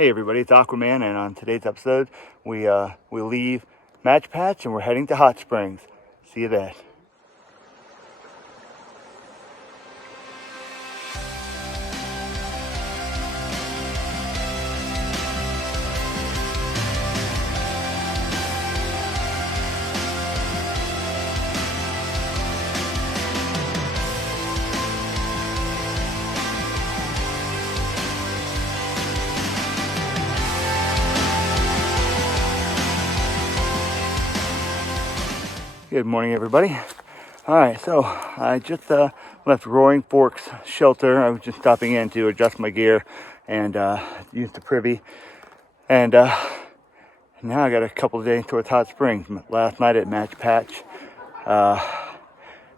Hey everybody, it's Aquaman, and on today's episode, we leave Match Patch and we're heading to Hot Springs. See you there. Good morning, everybody. All right, so I just left Roaring Forks Shelter. I was just stopping in to adjust my gear and use the privy. And now I got a couple of days towards Hot Springs. Last night at Match Patch,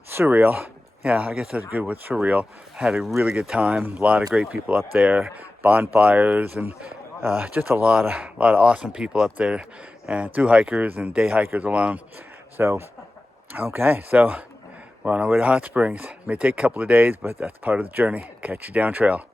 surreal. Yeah, I guess that's good with surreal. Had a really good time. A lot of great people up there. Bonfires and just a lot of awesome people up there, and through hikers and day hikers alone. So. Okay, so we're on our way to Hot Springs. May take a couple of days, but that's part of the journey. Catch you down trail.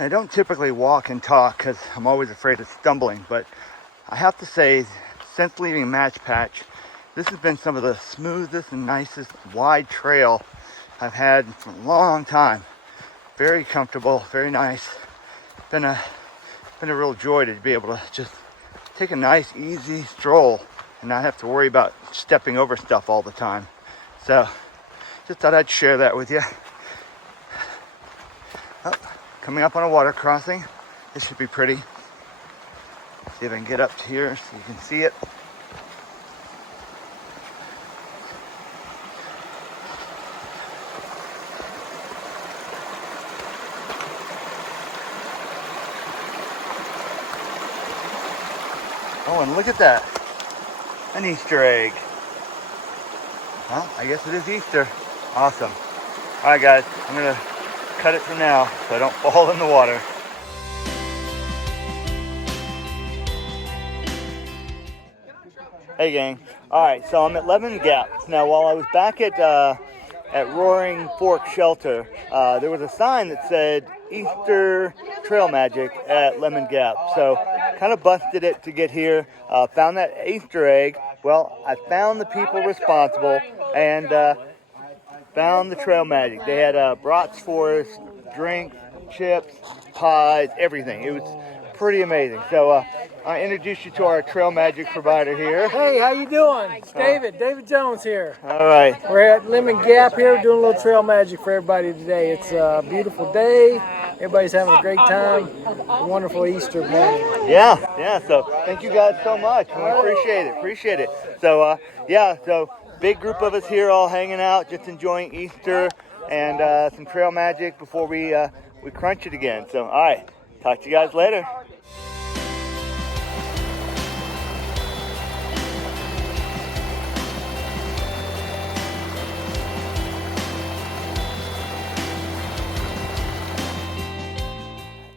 I don't typically walk and talk because I'm always afraid of stumbling, but I have to say, since leaving Match Patch, this has been some of the smoothest and nicest wide trail I've had for a long time. Very comfortable, very nice. Been a real joy to be able to just take a nice, easy stroll and not have to worry about stepping over stuff all the time. So, just thought I'd share that with you. Oh, coming up on a water crossing. This should be pretty. See if I can get up to here so you can see it. Oh, and look at that. An Easter egg. Well, I guess it is Easter. Awesome. All right, guys. I'm going to cut it for now so I don't fall in the water. Hey, gang. All right, so I'm at Lemon Gap. Now, while I was back at Roaring Fork Shelter, there was a sign that said Easter Trail Magic at Lemon Gap. So kind of busted it to get here. Found that Easter egg. Well, I found the people responsible and found the trail magic. They had brats for us, drinks, chips, pies, everything. It was pretty amazing. So I introduced you to our trail magic provider here. Hey, how you doing? It's David Jones here. All right. We're at Lemon Gap here doing a little trail magic for everybody today. It's a beautiful day. Everybody's having a great time. A wonderful Easter morning. Yeah. So thank you guys so much. We appreciate it. So so big group of us here all hanging out, just enjoying Easter and some trail magic before we crunch it again. So all right, talk to you guys later.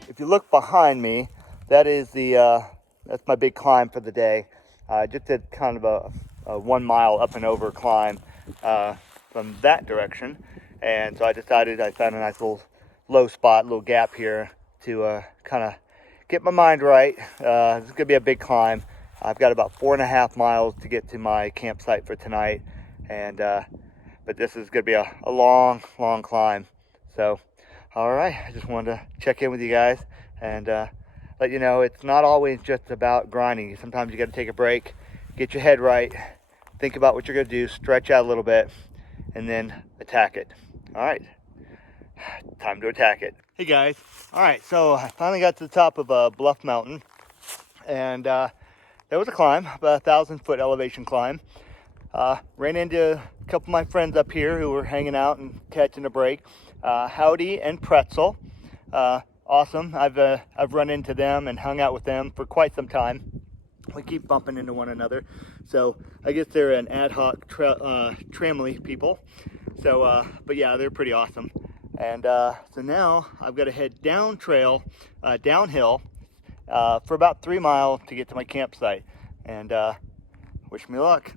If you look behind me, that is that's my big climb for the day. I just did kind of a 1 mile up and over climb from that direction, and so I decided I found a nice little low spot, little gap here to kind of get my mind right. This is gonna be a big climb. I've got about 4.5 miles to get to my campsite for tonight, and but this is gonna be a long climb. So. All right, I just wanted to check in with you guys and let you know it's not always just about grinding. Sometimes you got to take a break, get your head right, think about what you're going to do, stretch out a little bit, and then attack it. All right, time to attack it. Hey guys, all right, so I finally got to the top of Bluff Mountain, and there was a climb, about 1,000-foot elevation climb. Ran into a couple of my friends up here who were hanging out and catching a break. Howdy and Pretzel, awesome. I've run into them and hung out with them for quite some time. We keep bumping into one another, so I guess they're an ad hoc tramily people. So, but yeah, they're pretty awesome. And so now I've got to head down trail, downhill, for about 3 miles to get to my campsite. And wish me luck.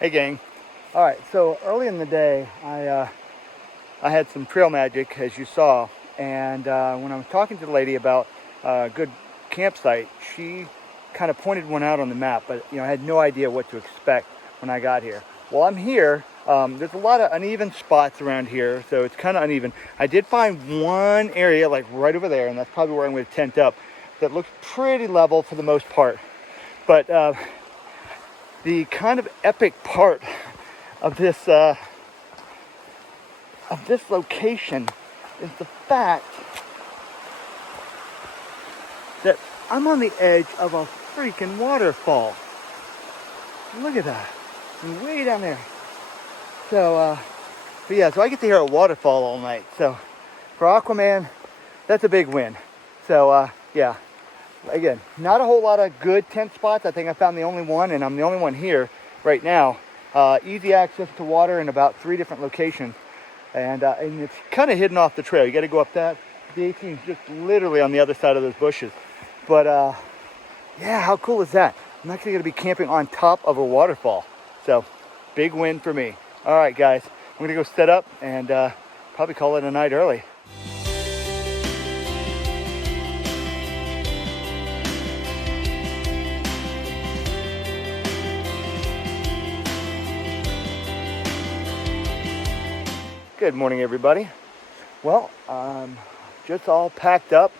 Hey gang. All right, so early in the day, I had some trail magic, as you saw, and when I was talking to the lady about a good campsite, she kind of pointed one out on the map, but I had no idea what to expect when I got here. Well, I'm here. There's a lot of uneven spots around here, so it's kind of uneven. I did find one area, like right over there, and that's probably where I'm going to tent up, that looks pretty level for the most part. But the kind of epic part of this location is the fact that I'm on the edge of a freaking waterfall. Look at that, it's way down there. So, but yeah, so I get to hear a waterfall all night. So for Aquaman, that's a big win. So yeah. Again, not a whole lot of good tent spots. I think I found the only one, and I'm the only one here right now. Easy access to water in about 3 different locations, and it's kind of hidden off the trail. You got to go up that. The 18 is just literally on the other side of those bushes. But yeah, how cool is that? I'm actually going to be camping on top of a waterfall. So, big win for me. All right, guys, I'm going to go set up and probably call it a night early. Good morning, everybody. Well, just all packed up.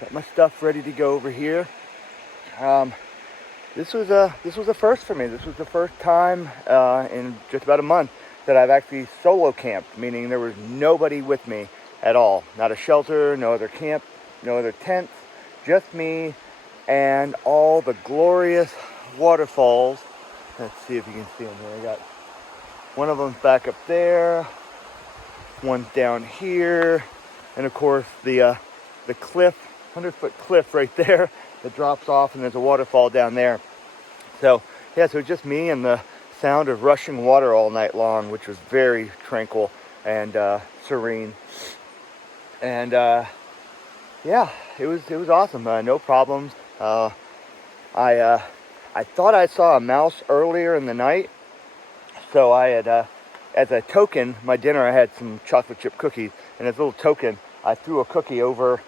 Got my stuff ready to go over here. This was a first for me. This was the first time in just about a month that I've actually solo camped, meaning there was nobody with me at all. Not a shelter, no other camp, no other tents, just me and all the glorious waterfalls. Let's see if you can see them here. I got one of them back up there. One down here, and of course the cliff, 100-foot cliff right there that drops off, and there's a waterfall down there. So yeah, so just me and the sound of rushing water all night long, which was very tranquil and serene. And yeah, it was awesome. No problems. I thought I saw a mouse earlier in the night, so I had. As a token, my dinner, I had some chocolate chip cookies, and as a little token, I threw a cookie over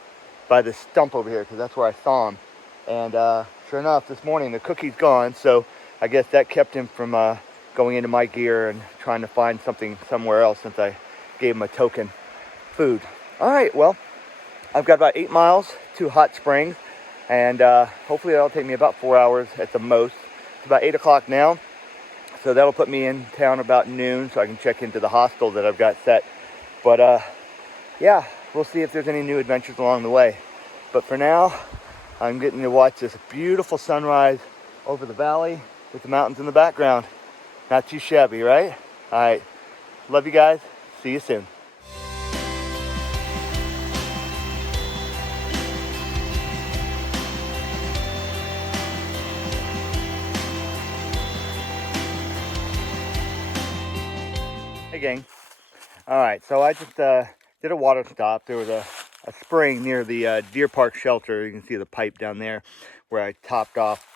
by the stump over here, because that's where I saw him. And sure enough, this morning, the cookie's gone, so I guess that kept him from going into my gear and trying to find something somewhere else, since I gave him a token food. All right, well, I've got about 8 miles to Hot Springs, and hopefully that'll take me about 4 hours at the most. It's about 8 o'clock now. So that'll put me in town about noon, so I can check into the hostel that I've got set. But yeah, we'll see if there's any new adventures along the way. But for now, I'm getting to watch this beautiful sunrise over the valley with the mountains in the background. Not too shabby, right? All right, love you guys. See you soon. Hey gang. All right, so I just did a water stop. There was a spring near the Deer Park shelter. You can see the pipe down there where I topped off,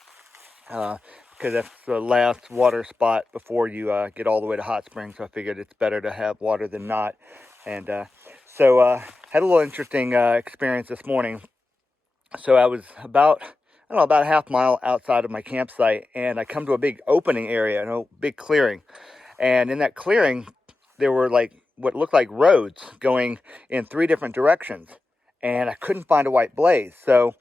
because that's the last water spot before you get all the way to Hot Springs. So I figured it's better to have water than not. And so had a little interesting experience this morning. So I was about a half mile outside of my campsite, and I come to a big opening area, a big clearing. And in that clearing, there were like what looked like roads going in 3 different directions, and I couldn't find a white blaze. So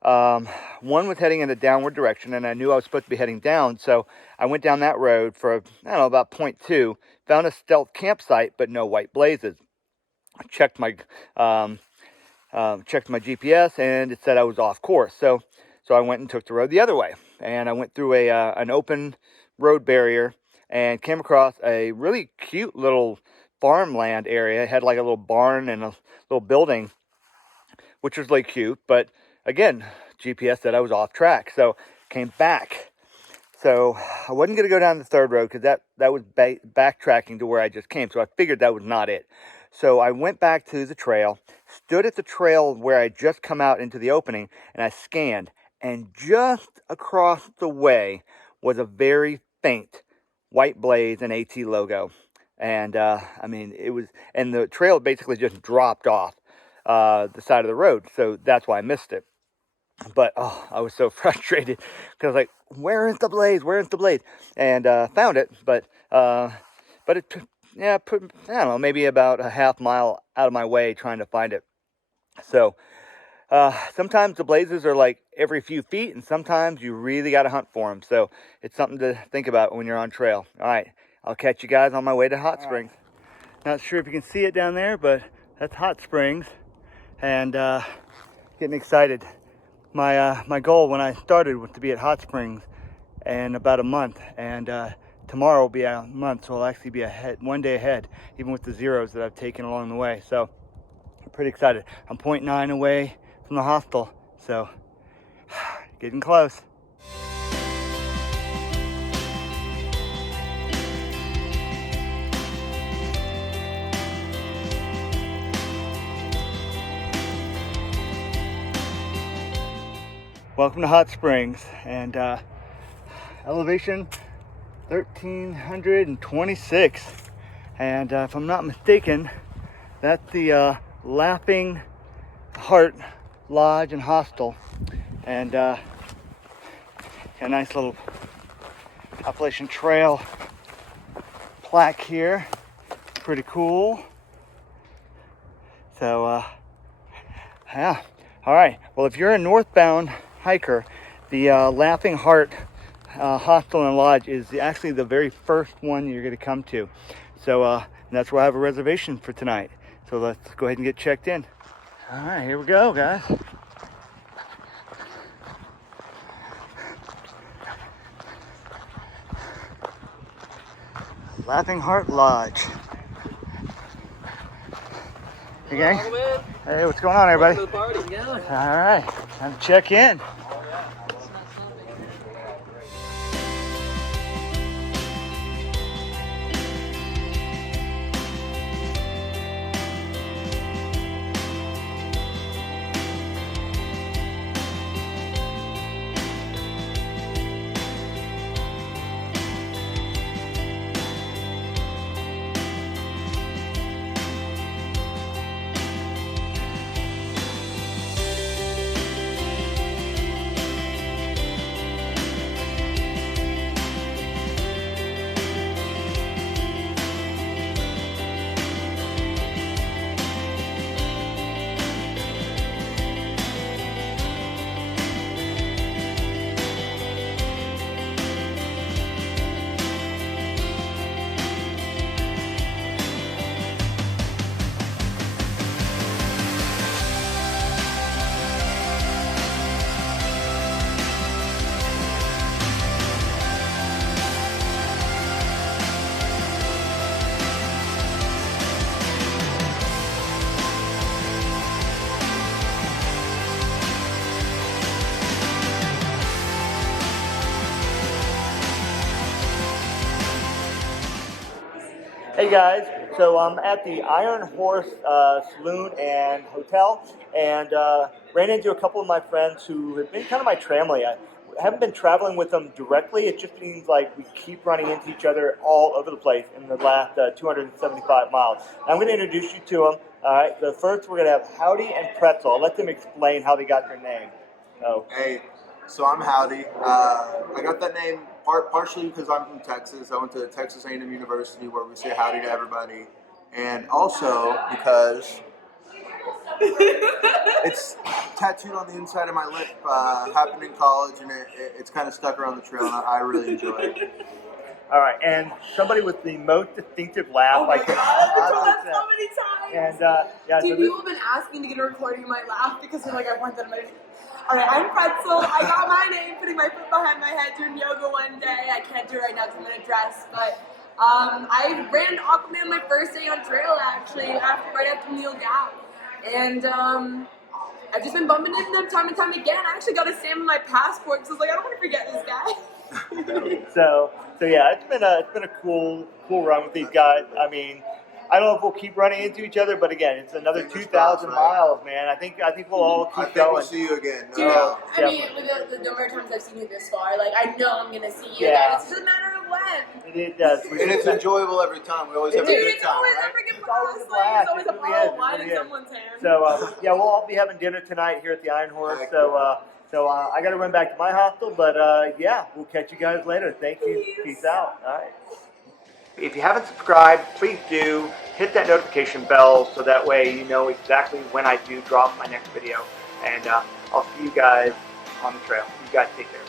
one was heading in a downward direction, and I knew I was supposed to be heading down, so I went down that road for about 0.2, found a stealth campsite, but no white blazes. checked my checked my GPS, and it said I was off course. So I went and took the road the other way, and I went through an open road barrier and came across a really cute little farmland area. It had like a little barn and a little building, which was like cute, but again, GPS said I was off track, so came back. So I wasn't going to go down the third road because that was backtracking to where I just came, so I figured that was not it. So I went back to the trail, stood at the trail where I just come out into the opening, and I scanned, and just across the way was a very faint white blaze and AT logo. And I mean, it was, and the trail basically just dropped off the side of the road, so that's why I missed it. But oh, I was so frustrated because like, where is the blaze? Where is the blaze? And found it, but it took, I don't know, maybe about a half mile out of my way trying to find it. So sometimes the blazes are like every few feet, and sometimes you really got to hunt for them. So it's something to think about when you're on trail. All right, I'll catch you guys on my way to Hot Springs. Not sure if you can see it down there, but that's Hot Springs, and getting excited. My goal when I started was to be at Hot Springs in about a month, and tomorrow will be a month, so I'll actually be one day ahead, even with the zeros that I've taken along the way. So I'm pretty excited. I'm 0.9 away from the hostel, so getting close. Welcome to Hot Springs, and elevation 1326, and if I'm not mistaken, that's the Laughing Heart Lodge and Hostel, and a nice little Appalachian Trail plaque here, pretty cool. So yeah, all right, well, if you're a northbound hiker, the Laughing Heart Hostel and Lodge is actually the very first one you're going to come to. So and that's where I have a reservation for tonight. So let's go ahead and get checked in. All right, here we go, guys. Laughing Heart Lodge. Hey, gang. Hey, what's going on, everybody? Welcome to the party. All right, time to check in. Hey guys, so I'm at the Iron Horse Saloon and Hotel, and ran into a couple of my friends who have been kind of my tramley. I haven't been traveling with them directly. It just means like we keep running into each other all over the place in the last 275 miles. I'm going to introduce you to them. All right, so first we're going to have Howdy and Pretzel. I'll let them explain how they got their name. Hey, so I'm Howdy. I got that name partially because I'm from Texas. I went to Texas A&M University where we say howdy to everybody, and also because it's tattooed on the inside of my lip. Happened in college, and it's kind of stuck around the trail, and I really enjoy it. All right, and somebody with the most distinctive laugh. Oh my I can god, I've been told honestly that so many times. And yeah, Dude, so people have been asking to get a recording of my laugh because they're like, I want that in my. Alright, I'm Pretzel. I got my name putting my foot behind my head doing yoga one day. I can't do it right now because I'm in a dress, but I ran into Aquaman my first day on trail actually, right after Neil Gap. And I've just been bumping into them time and time again. I actually got a stamp in my passport because I was like, I don't want to forget this guy. so yeah, it's been a cool run with these guys. I mean, I don't know if we'll keep running into each other, but again, it's another 2,000 miles, man. I think we'll all keep going. We'll see you again. Dude, No. I mean, with the number of times I've seen you this far, like I know I'm gonna see you. Yeah. Again. It's just a matter of when. It does. And it's enjoyable every time. We always have a Dude, good it's time, always right? a freaking It's always a blast. blast. There's always a It really bottle is. of wine It in really is. someone's hand. So yeah, we'll all be having dinner tonight here at the Iron Horse. So I got to run back to my hostel, but yeah, we'll catch you guys later. Thank you. Peace out. All right. If you haven't subscribed, please do hit that notification bell so that way you know exactly when I do drop my next video. And I'll see you guys on the trail. You guys take care.